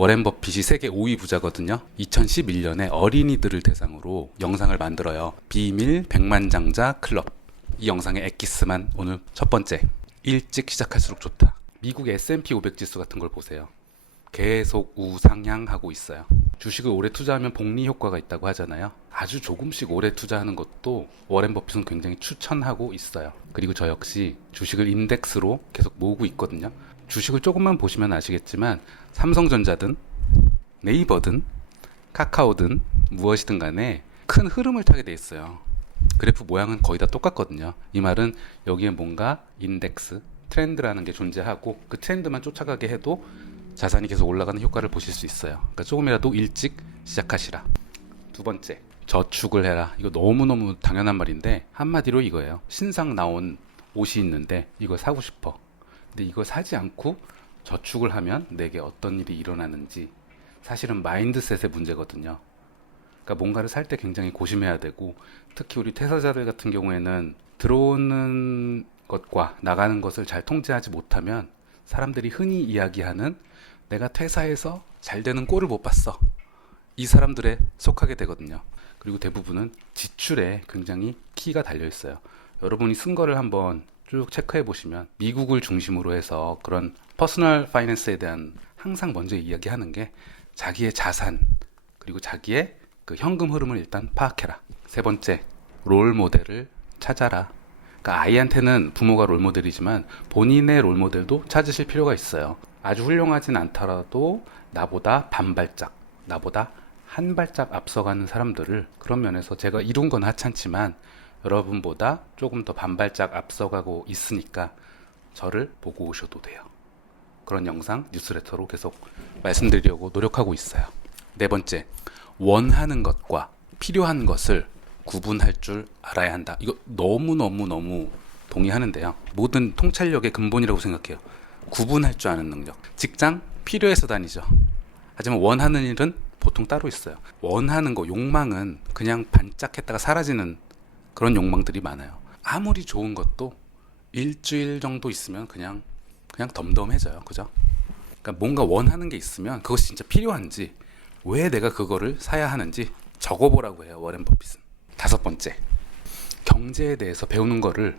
워렌 버핏이 세계 5위 부자거든요. 2011년에 어린이들을 대상으로 영상을 만들어요. 비밀 백만장자 클럽. 이 영상의 엑기스만 오늘 첫 번째. 일찍 시작할수록 좋다. 미국의 S&P 500 지수 같은 걸 보세요. 계속 우상향하고 있어요. 주식을 오래 투자하면 복리 효과가 있다고 하잖아요. 아주 조금씩 오래 투자하는 것도 워렌 버핏은 굉장히 추천하고 있어요. 그리고 저 역시 주식을 인덱스로 계속 모으고 있거든요. 주식을 조금만 보시면 아시겠지만 삼성전자든 네이버든 카카오든 무엇이든 간에 큰 흐름을 타게 돼 있어요. 그래프 모양은 거의 다 똑같거든요. 이 말은 여기에 뭔가 인덱스, 트렌드라는 게 존재하고 그 트렌드만 쫓아가게 해도 자산이 계속 올라가는 효과를 보실 수 있어요. 그러니까 조금이라도 일찍 시작하시라. 두 번째, 저축을 해라. 이거 너무너무 당연한 말인데 한마디로 이거예요. 신상 나온 옷이 있는데 이거 사고 싶어. 근데 이거 사지 않고 저축을 하면 내게 어떤 일이 일어나는지 사실은 마인드셋의 문제거든요. 그러니까 뭔가를 살 때 굉장히 고심해야 되고 특히 우리 퇴사자들 같은 경우에는 들어오는 것과 나가는 것을 잘 통제하지 못하면 사람들이 흔히 이야기하는 내가 퇴사해서 잘 되는 꼴을 못 봤어. 이 사람들에 속하게 되거든요. 그리고 대부분은 지출에 굉장히 키가 달려 있어요. 여러분이 쓴 거를 한번 쭉 체크해 보시면 미국을 중심으로 해서 그런 퍼스널 파이낸스에 대한 항상 먼저 이야기하는 게 자기의 자산 그리고 자기의 그 현금 흐름을 일단 파악해라. 세 번째, 롤 모델을 찾아라. 그러니까 아이한테는 부모가 롤 모델이지만 본인의 롤 모델도 찾으실 필요가 있어요. 아주 훌륭하진 않더라도 나보다 반발짝, 나보다 한 발짝 앞서가는 사람들을 그런 면에서 제가 이룬 건 하찮지만 여러분보다 조금 더 반발짝 앞서가고 있으니까 저를 보고 오셔도 돼요. 그런 영상 뉴스레터로 계속 말씀드리려고 노력하고 있어요. 네 번째, 원하는 것과 필요한 것을 구분할 줄 알아야 한다. 이거 너무너무너무 동의하는데요. 모든 통찰력의 근본이라고 생각해요. 구분할 줄 아는 능력. 직장 필요해서 다니죠. 하지만 원하는 일은 보통 따로 있어요. 원하는 거, 욕망은 그냥 반짝했다가 사라지는 그런 욕망들이 많아요. 아무리 좋은 것도 일주일 정도 있으면 그냥 그냥 덤덤해져요. 그죠? 그러니까 뭔가 원하는 게 있으면 그것이 진짜 필요한지 왜 내가 그거를 사야 하는지 적어보라고 해요. 워렌 버핏은. 다섯 번째. 경제에 대해서 배우는 거를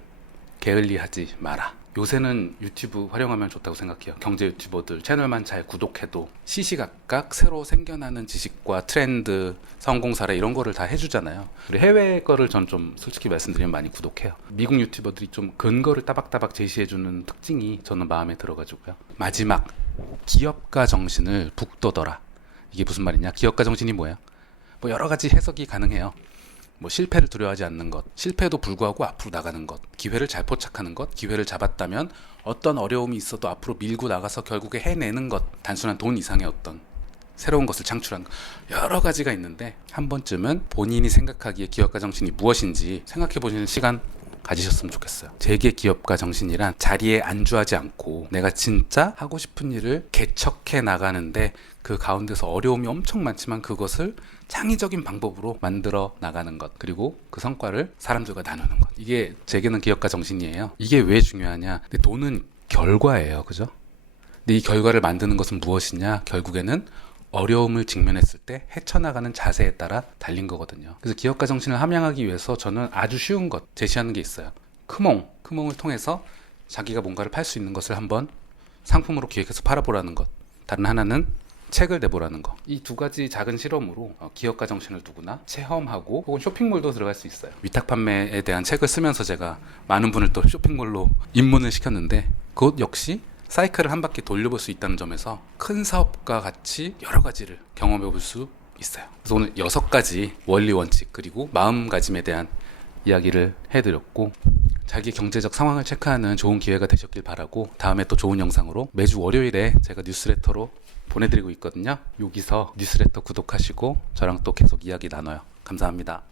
게을리하지 마라. 요새는 유튜브 활용하면 좋다고 생각해요. 경제 유튜버들 채널만 잘 구독해도 시시각각 새로 생겨나는 지식과 트렌드, 성공 사례 이런 거를 다 해주잖아요. 그리고 해외 거를 전 좀 솔직히 말씀드리면 많이 구독해요. 미국 유튜버들이 좀 근거를 따박따박 제시해주는 특징이 저는 마음에 들어가지고요. 마지막 기업가 정신을 북돋더라. 이게 무슨 말이냐? 기업가 정신이 뭐야? 뭐 여러 가지 해석이 가능해요. 뭐 실패를 두려워하지 않는 것, 실패에도 불구하고 앞으로 나가는 것, 기회를 잘 포착하는 것, 기회를 잡았다면 어떤 어려움이 있어도 앞으로 밀고 나가서 결국에 해내는 것, 단순한 돈 이상의 어떤 새로운 것을 것, 여러 가지가 있는데 한 번쯤은 본인이 생각하기에 기업가 정신이 무엇인지 생각해 보시는 시간 가지셨으면 좋겠어요. 제게 기업가 정신이란 자리에 안주하지 않고 내가 진짜 하고 싶은 일을 개척해 나가는데 그 가운데서 어려움이 엄청 많지만 그것을 창의적인 방법으로 만들어 나가는 것 그리고 그 성과를 사람들과 나누는 것 이게 제게는 기업가 정신이에요. 이게 왜 중요하냐? 돈은 결과예요, 그죠? 근데 이 결과를 만드는 것은 무엇이냐? 결국에는 어려움을 직면했을 때 헤쳐나가는 자세에 따라 달린 거거든요. 그래서 기업가 정신을 함양하기 위해서 저는 아주 쉬운 것 제시하는 게 있어요. 크몽, 크몽을 통해서 자기가 뭔가를 팔 수 있는 것을 한번 상품으로 기획해서 팔아보라는 것. 다른 하나는 책을 내보라는 거. 이 두 가지 작은 실험으로 어, 기업가 정신을 누구나 체험하고 혹은 쇼핑몰도 들어갈 수 있어요. 위탁 판매에 대한 책을 쓰면서 제가 많은 분을 또 쇼핑몰로 입문을 시켰는데 그것 역시 사이클을 한 바퀴 돌려볼 수 있다는 점에서 큰 사업과 같이 여러 가지를 경험해 볼 수 있어요. 그래서 오늘 여섯 가지 원리 원칙 그리고 마음가짐에 대한 이야기를 해드렸고 자기 경제적 상황을 체크하는 좋은 기회가 되셨길 바라고 다음에 또 좋은 영상으로 매주 월요일에 제가 뉴스레터로 보내드리고 있거든요. 여기서 뉴스레터 구독하시고 저랑 또 계속 이야기 나눠요. 감사합니다.